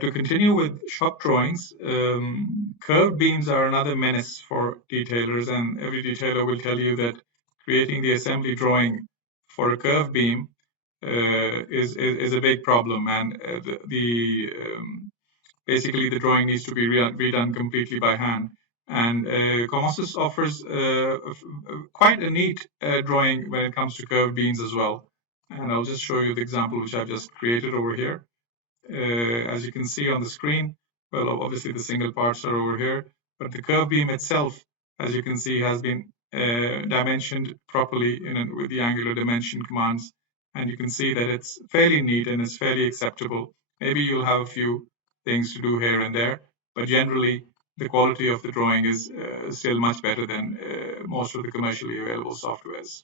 to continue with shop drawings, curved beams are another menace for detailers, and every detailer will tell you that creating the assembly drawing for a curved beam is a big problem, and basically the drawing needs to be redone completely by hand. And Comosys offers quite a neat drawing when it comes to curved beams as well. And I'll just show you the example which I've just created over here. As you can see on the screen, well, obviously the single parts are over here, but the curve beam itself, as you can see, has been dimensioned properly with the angular dimension commands. And you can see that it's fairly neat and it's fairly acceptable. Maybe you'll have a few things to do here and there, but generally the quality of the drawing is still much better than most of the commercially available softwares.